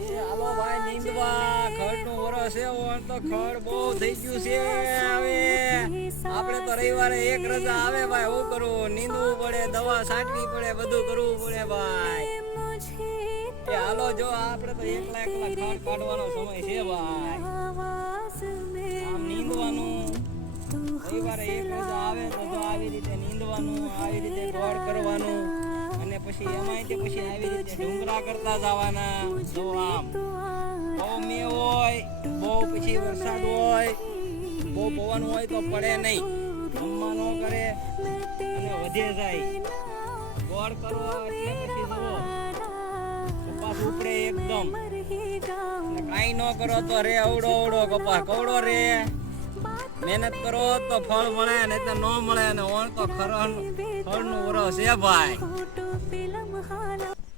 એ હાલો ભાઈ નીંદવા ખડનું વરસ છે તો ખડ બહુ થઈ ગયું છે હવે આપણે તો રવિવારે એક રજા આવે ભાઈ હું કરવું નીંદવું પડે દવા છાંટવી પડે બધું કરવું પડે ભાઈ. હાલો જો આપણે તો એકલા એકલા ખડ કાઢવાનો સમય છે ભાઈ. આમ નીંદવાનું રવિવારે એક રજા આવે તો આવી રીતે નીંદવાનું આવી રીતે ગોળ કરવાનું. પછી એમાંય તે પછી આવી રીતે ડુંગરા કરતા જવાના. જો આમ બહુ મે હોય બહુ પછી વરસાદ હોય બહુ પવન હોય તો પડે નહીં. જમવા ન કરે અને વધે જાય. ગોળ કરો એટલે પછી જુઓ કપાસ ઉપડે એકદમ. કાંઈ ન કરો તો રે અવડો અવડો કપાસ. કવડો રે. મહેનત કરો તો ફળ મળે ને તો ન મળે અને ઓણ તો ખરણ ફળનું વરસ છે ભાઈ.